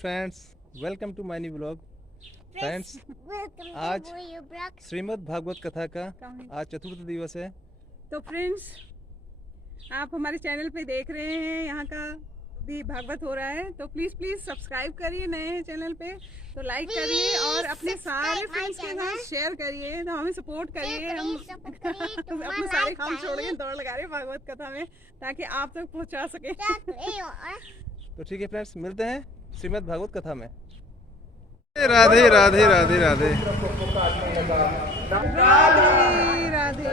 Friends, welcome to my new blog. Friends, आज श्रीमद् भागवत कथा का आज चतुर्थ दिवस है। तो फ्रेंड्स, आप हमारे चैनल पे देख रहे हैं, यहाँ का भी भागवत हो रहा है। तो प्लीज़ सब्सक्राइब करिए, नए हैं चैनल पे तो लाइक करिए और अपने सारे फ्रेंड्स के साथ शेयर करिए। तो हमें सपोर्ट करिए। हम अपने सारे काम छोड़ के दौड़ लगा रहे हैं भागवत कथा में, ताकि आप तक पहुँचा सके। तो ठीक है फ्रेंड्स, मिलते हैं श्रीमद् भागवत कथा में। राधे राधे राधे राधे राधे राधे।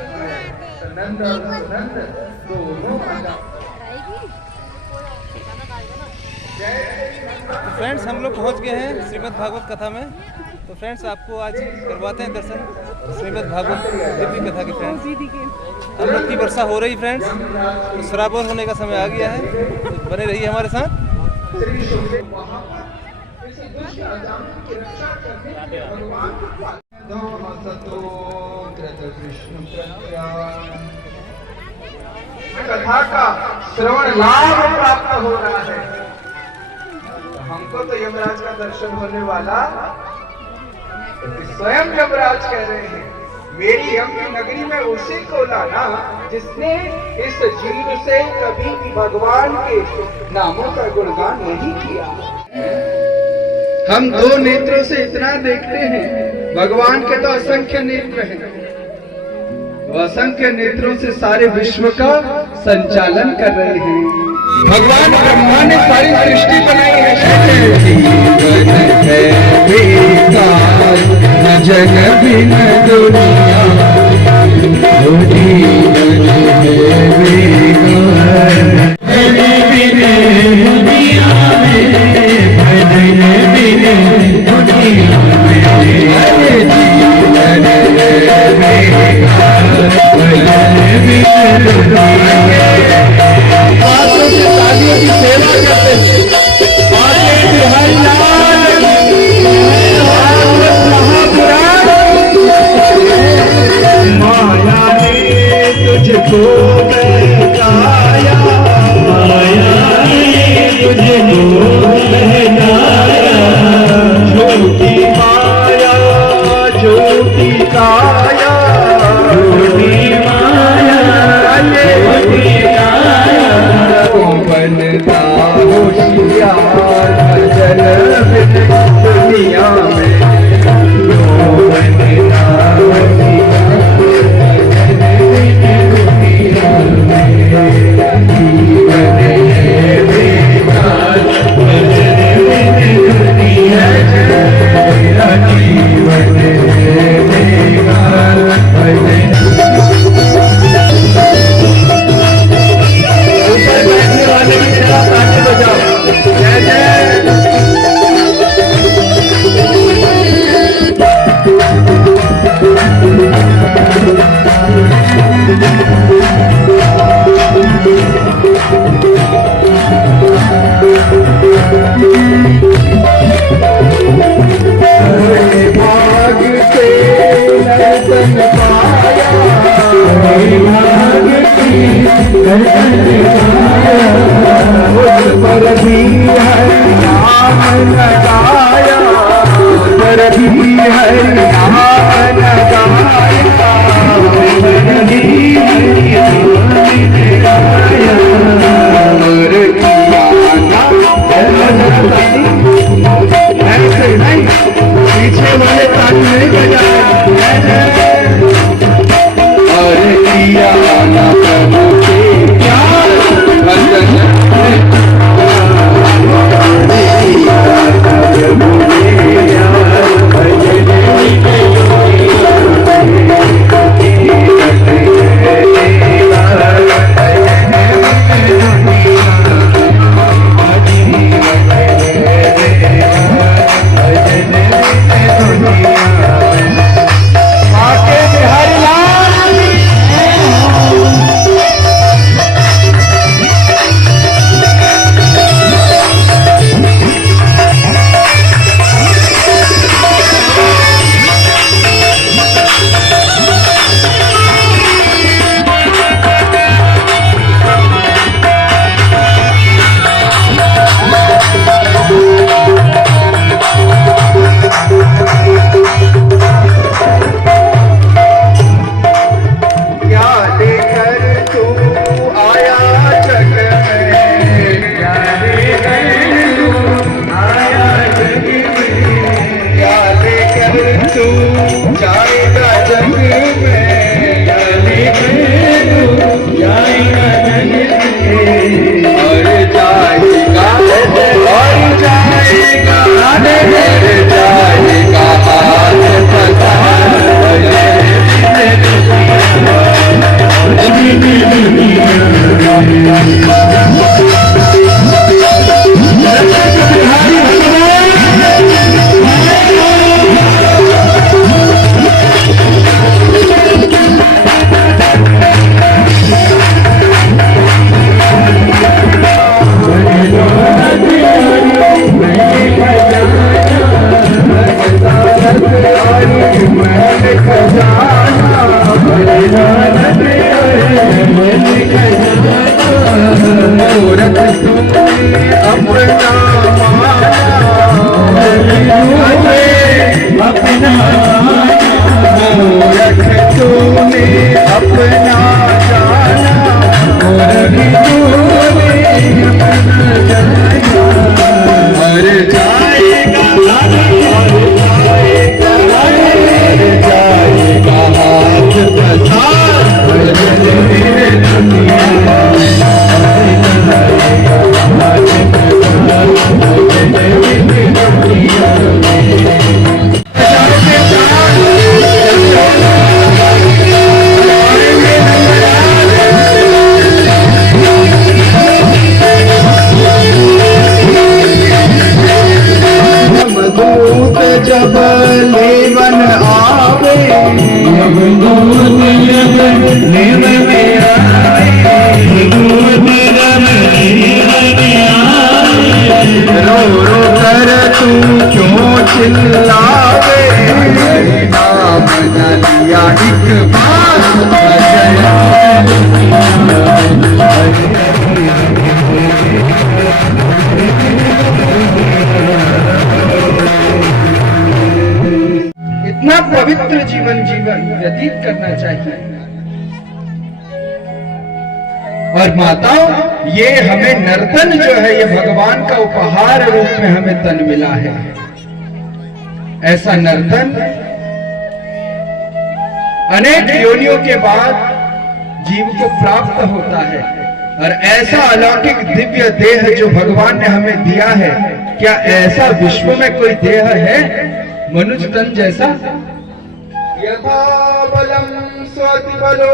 फ्रेंड्स, हम लोग पहुंच गए हैं श्रीमद् भागवत कथा में। तो फ्रेंड्स, आपको आज करवाते हैं दर्शन श्रीमद् भागवत दिव्य कथा के। फ्रेंड्स, अमृत की वर्षा हो रही फ्रेंड्स, तो श्रावण होने का समय आ गया है। तो बने रहिए हमारे साथ। कथा का श्रवण लाभ प्राप्त हो रहा है। हमको तो यमराज का दर्शन होने वाला, स्वयं यमराज कह रहे हैं, मेरी यम की नगरी में उसी को लाना जिसने इस जीव से कभी भगवान के नामों का गुणगान नहीं किया। हम दो नेत्रों से इतना देखते हैं, भगवान के तो असंख्य नेत्र हैं। वो असंख्य नेत्रों से सारे विश्व का संचालन कर रहे हैं। भगवान ब्रह्मा ने सारी सृष्टि बनाई है। जन बिन दुनिया रो रो कर तू क्यों चिल्लावे, नाम न लिया एक बार इतना पवित्र जीवन व्यतीत करना चाहिए। और माताओं, ये हमें नर्तन जो है ये भगवान का उपहार रूप में हमें तन मिला है। ऐसा नर्तन अनेक योनियों के बाद जीव को प्राप्त होता है। और ऐसा अलौकिक दिव्य देह जो भगवान ने हमें दिया है, क्या ऐसा विश्व में कोई देह है मनुज तन जैसा? यथा बलम स्वति बलो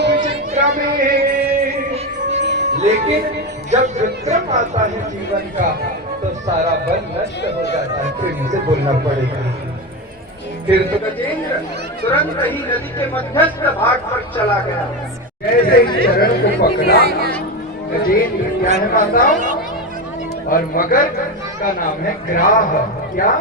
विचिक्रमे, लेकिन जब विक्रम आता है जीवन का तो सारा बल नष्ट हो जाता है। फिर इनसे बोलना पड़ेगा। फिर तो गजेंद्र तुरंत ही नदी के मध्यस्थ भाग पर चला गया। कैसे इस चरण को पकड़ा गजेंद्र, क्या है माताओं? और मगर का नाम है ग्राह। क्या?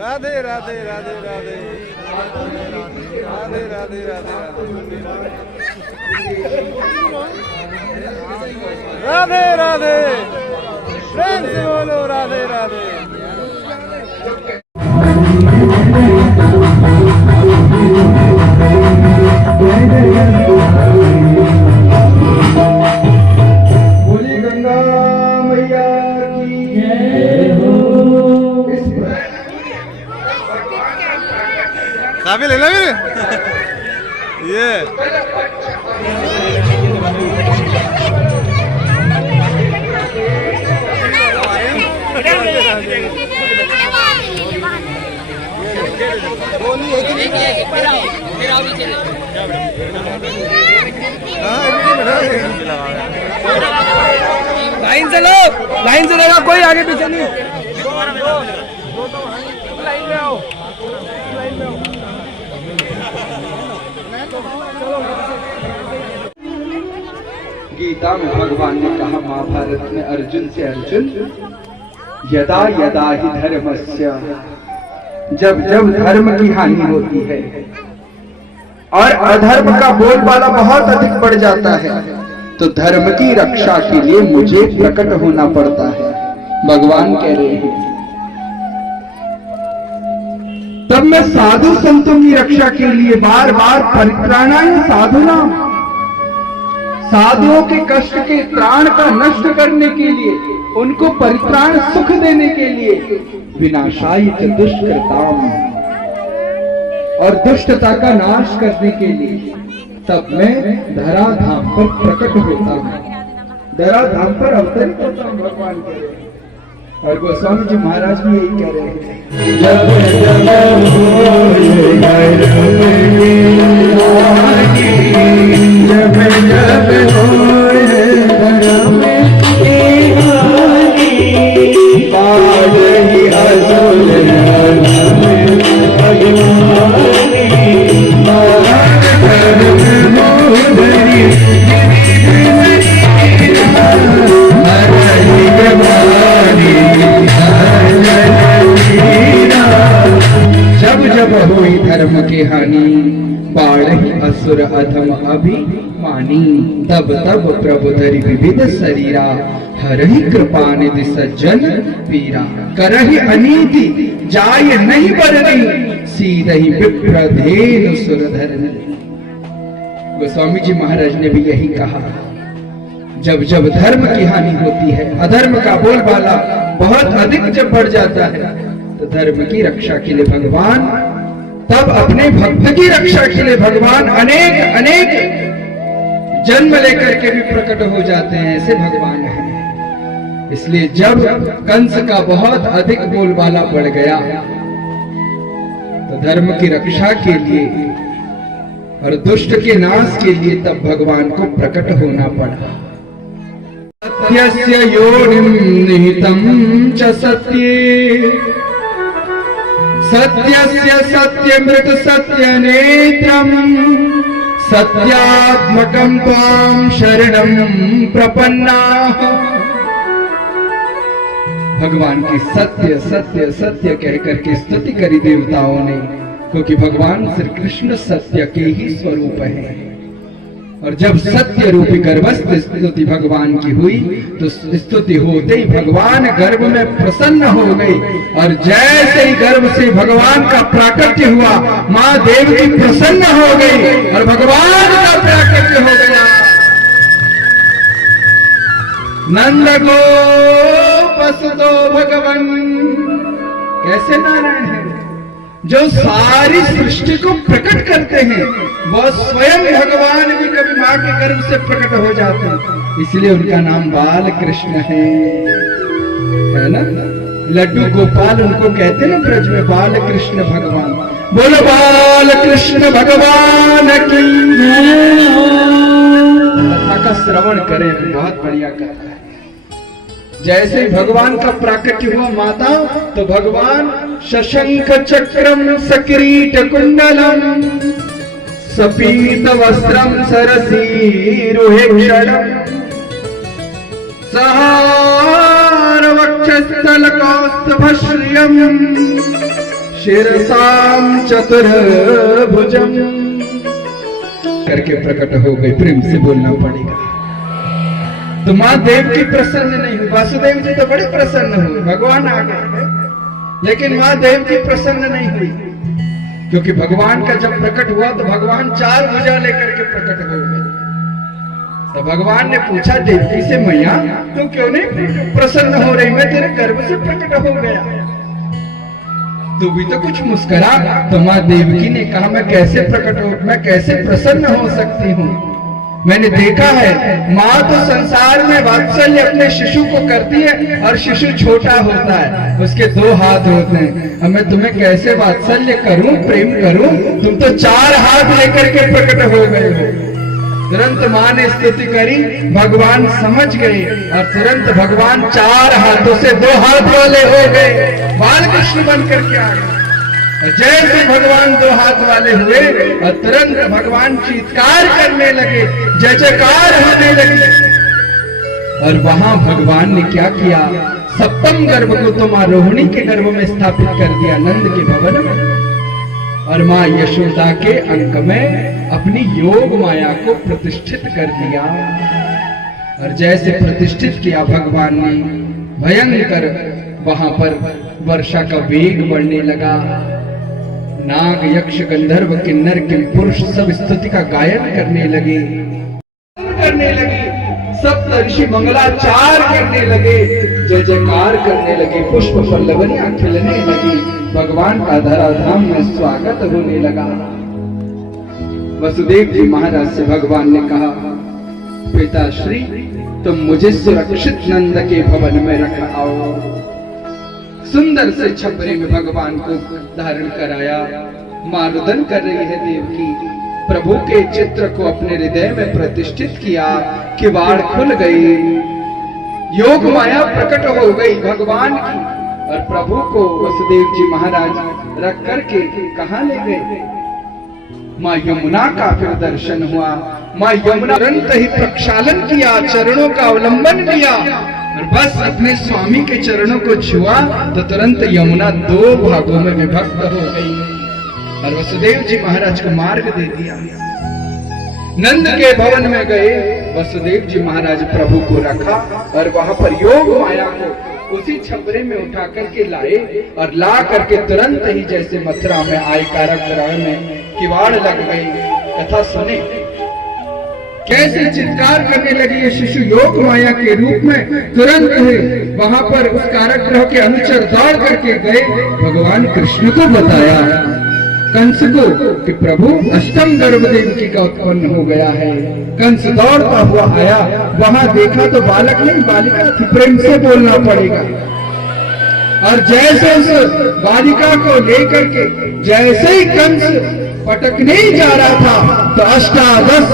राधे राधे राधे राधे राधे राधे राधे राधे राधे प्रेम से बोलो राधे राधे। बोली गंगा मैया की जय हो। काबिल है ना मेरे ये लाइन से लो, लाइन से लेना, कोई आगे पीछे नहीं। लाइन में आओ, लाइन में आओ। गीता में भगवान ने कहा, महाभारत में अर्जुन से, अर्जुन यदा यदा ही धर्मस्य, जब जब धर्म की हानि होती है और अधर्म का बोलबाला बहुत अधिक बढ़ जाता है, तो धर्म की रक्षा के लिए मुझे प्रकट होना पड़ता है। भगवान कह रहे हैं, तब मैं साधु संतों की रक्षा के लिए बार बार परित्राणाय साधुना, साधुओं के कष्ट के त्राण का नष्ट करने के लिए, उनको परित्राण सुख देने के लिए, विनाशाय च दुष्कृताम, और दुष्टता का नाश करने के लिए, तब मैं धराधाम पर प्रकट होता हूँ, धराधाम पर अवतरित होता हूँ। भगवान कह रहे हैं, और गोस्वामी जी महाराज भी यही कह रहे हैं, जब जब हुई धर्म की हानि, बाढ़ी असुर अधम अभिमानी, तब तब प्रभु धरि विविध शरीरा, हरहि कृपा निधि सज्जन पीरा, करहि अनीति जाय नहीं बरनी, सीधहि विप्रधेनु सुर धरनी। गोस्वामी जी महाराज ने भी यही कहा, जब जब धर्म की हानि होती है, अधर्म का बोलबाला बहुत अधिक जब बढ़ जाता है, तो धर्म की रक्षा के लिए भगवान, तब अपने भक्त की रक्षा के लिए भगवान अनेक अनेक जन्म लेकर के भी प्रकट हो जाते हैं। ऐसे भगवान हैं। इसलिए जब कंस का बहुत अधिक बोलबाला बढ़ गया, तो धर्म की रक्षा के लिए और दुष्ट के नाश के लिए तब भगवान को प्रकट होना पड़ा। सत्यस्य योनिं निहितं च सत्ये, सत्यस्य सत्यमृत सत्यनेत्रम्, सत्यात्मकं त्वां शरणं प्रपन्नाः। भगवान की सत्य सत्य सत्य कह करके स्तुति करी देवताओं ने, क्योंकि भगवान श्री कृष्ण सत्य के ही स्वरूप है। और जब सत्य रूपी गर्भस्थ स्तुति भगवान की हुई, तो स्तुति होते ही भगवान गर्भ में प्रसन्न हो गई, और जैसे ही गर्भ से भगवान का प्राकट्य हुआ, माँ देवकी प्रसन्न हो गई और भगवान का प्राकट्य हो गया। नंद गोप सुतो भगवन, कैसे नारायण है जो सारी सृष्टि को प्रकट करते हैं, वो स्वयं भगवान भी कभी मां के गर्भ से प्रकट हो जाते हैं। इसलिए उनका नाम बाल कृष्ण है ना। लड्डू गोपाल उनको कहते हैं ना ब्रज में, बाल कृष्ण भगवान। बोलो बाल कृष्ण भगवान की कथा का श्रवण करें, बहुत बढ़िया कथा है। जैसे भगवान का प्राकट्य हुआ माता, तो भगवान शशंख चक्रम सकिरीट कुंडलम, सपीत वस्त्रम सरसीरुहेक्षणम, सहार वक्षस्थल कौस्तभश्रियम, शिरसाम चतुर्भुजम करके प्रकट हो गई। प्रेम से बोलना पड़ेगा। तो माँ देव की प्रसन्न नहीं हुई, वासुदेव जी तो बड़े प्रसन्न हुए, भगवान आ गए। लेकिन माँ देवकी प्रसन्न नहीं हुई, क्योंकि भगवान का जब प्रकट हुआ तो भगवान 4 भुजा लेकर के प्रकट हो गए। तो भगवान ने पूछा देवकी से, मैया तू क्यों नहीं प्रसन्न हो रही? मैं तेरे गर्भ से प्रकट हो गया, तू भी तो कुछ मुस्कुरा। तो माँ देवकी ने कहा, मैं कैसे प्रसन्न हो सकती हूँ? मैंने देखा है माँ तो संसार में वात्सल्य अपने शिशु को करती है, और शिशु छोटा होता है, उसके 2 हाथ होते हैं। अब मैं तुम्हें कैसे वात्सल्य करूं, प्रेम करूं? तुम तो 4 हाथ लेकर के प्रकट हो गए हो। तुरंत माँ ने स्तुति करी, भगवान समझ गए, और तुरंत भगवान 4 हाथों से 2 हाथ वाले हो गए, बाल कृष्ण बनकर के आ गए। जैसे भगवान 2 हाथ वाले हुए और तुरंत भगवान चीत्कार करने लगे, जय जयकार होने लगी। और वहां भगवान ने क्या किया, 7वें गर्भ को तो मां रोहिणी के गर्भ में स्थापित कर दिया, नंद के भवन में, और मां यशोदा के अंक में अपनी योग माया को प्रतिष्ठित कर दिया। और जैसे प्रतिष्ठित किया भगवान ने, भयंकर वहां पर वर्षा का वेग बढ़ने लगा। नाग यक्ष गंधर्व किन्नर किम पुरुष सब स्तुति का गायन करने लगे, सप्तऋषि मंगलाचार करने लगे, जय जयकार करने लगे, पुष्प पल्लवनियां खिलने लगी, भगवान का धराधाम में स्वागत होने लगा। वसुदेव जी महाराज से भगवान ने कहा, पिताश्री तुम मुझे सुरक्षित नंद के भवन में रखाओ। सुंदर से छपरे में भगवान को धारण कराया। मां रुदन कर रही है देवकी, प्रभु के चित्र को अपने हृदय में प्रतिष्ठित किया, किवाड़ खुल गई, योग माया प्रकट हो गई भगवान की, और प्रभु को वसुदेव जी महाराज रख करके कहां ले गए? मां यमुना का फिर दर्शन हुआ। मां यमुना तुरंत ही प्रक्षालन किया, चरणों का अवलंबन लिया, और बस अपने स्वामी के चरणों को छुआ तो तुरंत यमुना 2 भागों में विभक्त हो गई, और वसुदेव जी महाराज को मार्ग दे दिया। नंद के भवन में गए, वसुदेव जी महाराज प्रभु को रखा, और वहां पर योग माया को उसी छपरे में उठा करके लाए, और ला करके तुरंत ही जैसे मथुरा में आय कारक ग्रह में किवाड़ लग गई। कथा सुने कैसे चित्कार करने लगी ये शिशु योग माया के रूप में। तुरंत ही वहां पर उस कारक ग्रह के अनुचर दौड़ करके गए, भगवान कृष्ण को बताया कंस को कि प्रभु 8वें गर्भ देवकी का उत्पन्न हो गया है। कंस दौड़ता हुआ आया, वहां देखा तो बालक नहीं बालिका थी, प्रेम से बोलना पड़ेगा। और जैसे उस बालिका को लेकर के जैसे ही कंस पटकने ही जा रहा था, तो 18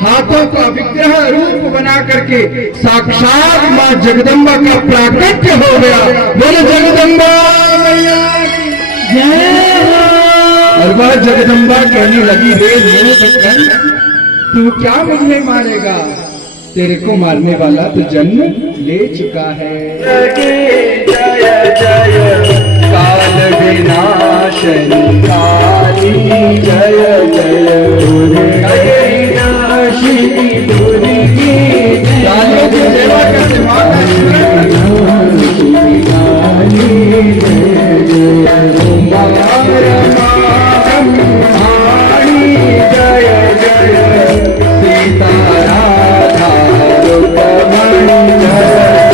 हाथों का विग्रह रूप बना करके साक्षात मां जगदम्बा का प्राकट्य हो गया। बोलो जगदम्बा मैया की जय। और वह जगदम्बा कहने लगी, रे तू क्या मुझे मारेगा? तेरे को मारने वाला तो जन्म ले चुका है। जय जय काल विनाशनी काली, जय जय नाशिनी दुर्गी, काली की सेवा करते जय जय सीता राधा रुक्मणी, जय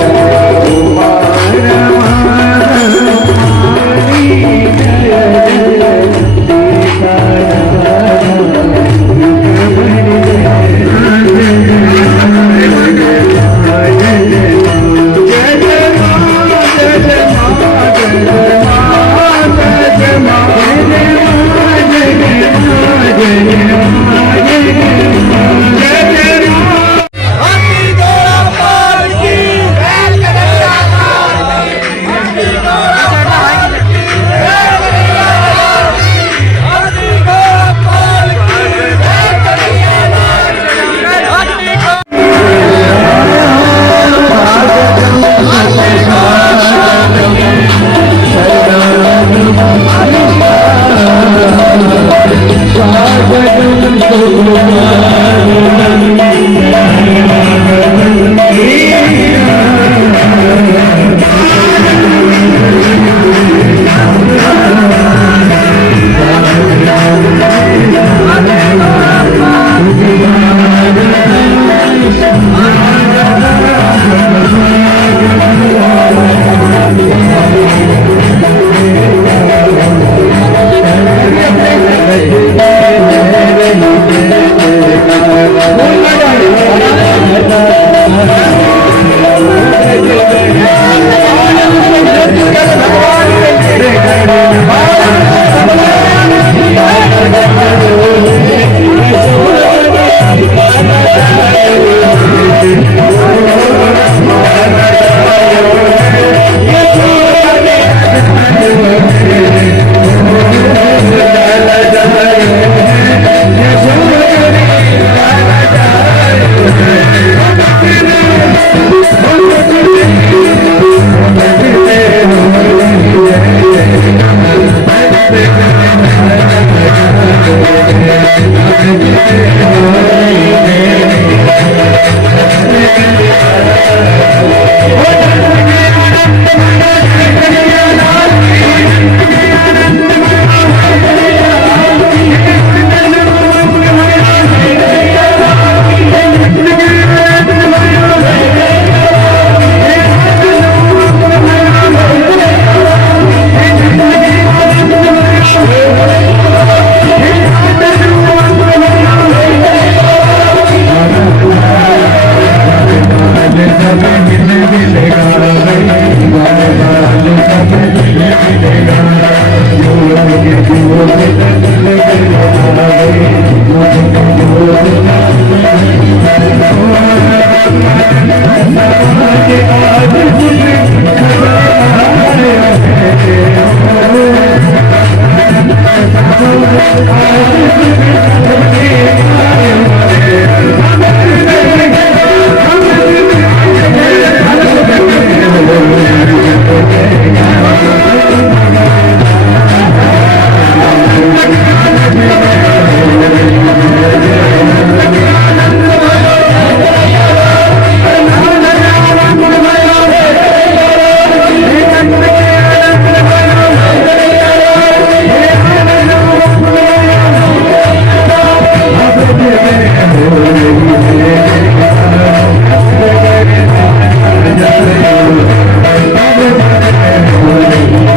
Thank you.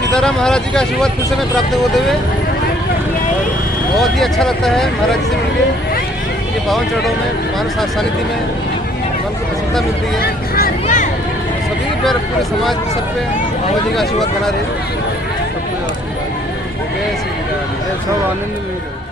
सीताराम महाराज जी का आशीर्वाद फिर से में प्राप्त होते हुए बहुत ही अच्छा लगता है महाराज जी से मिलके। ये पावन चरणों में मानव सानिध्य में मन को प्रसन्नता मिलती है। सभी पर पूरे समाज में सब पे बाबा जी का आशीर्वाद बना रहे। जय श्री राम, जय सब आनंद में।